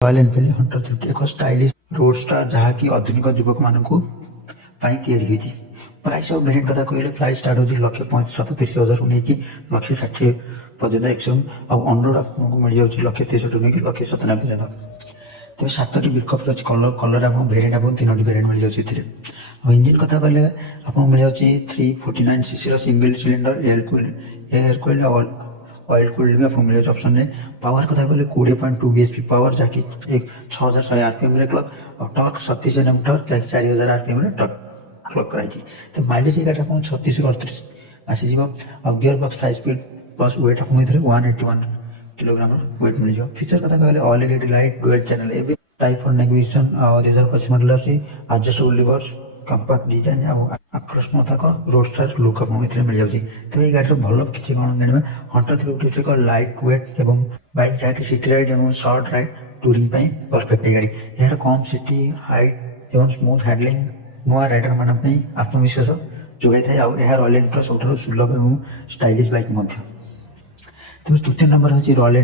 royal Enfield Hunter 350 एक stylish roadster जहाँकि आधुनिक युवक मानक प्राइस ऑफ वेरिएंट कथा कहले प्राइस स्टार्ट होची 1,37,000 नहीं लक्षे 60 पर्यटन एक्शन और ऑनरोड आपको मिल जाऊँ 1,63 नहीं 1,97 पर्यटन तेज 7टी विकल्प अच्छी कलर कलर आप भेरिएंट आप 3टी भेरिएंट मिल जाए और इंजिन कथा कहले आपको मिल जाऊँ 349 CC single cylinder air cooled oil cooled भी आपको मिल जाए ऑप्शन में पावर कथा कहले 20.2 bhp पावर जहाँकि एक 6,100 rpm क्लॉक और टॉर्क 37 Nm टॉर्क जहाँकि 4,000 rpm टॉर्क क्लॉक कराई तो माइलेज गाड़ी आप 36 38 आसीज और gear box 5 speed plus weight आप 181 किलोग्राम वेट मिल जाए फीचर कथा कहले all LED light dual channel A type 4 navigation और 2025 मॉडल अच्छी एडजस्टेबल लिवर्स कंपैक्ट डिजाइन और आकर्षणात्मक रोडस्टर लुक आपको मिल जाए तो ये गाड़ी भल किसी कौन जाना हंटर 350 एक लाइट वेट और बाइक जहाँकि सिटी राइड और सर्ट राइड टूरिंग परफेक्ट गाड़ी यार कम सिटी हाइट और स्मूथ हैंडलिंग नुआ राइडर मान आत्मविश्वास जोगाई थाए रॉयल एनफिल्ड सब सुलभ और स्टाइलिश बाइक तृतीय नंबर हूँ रॉयल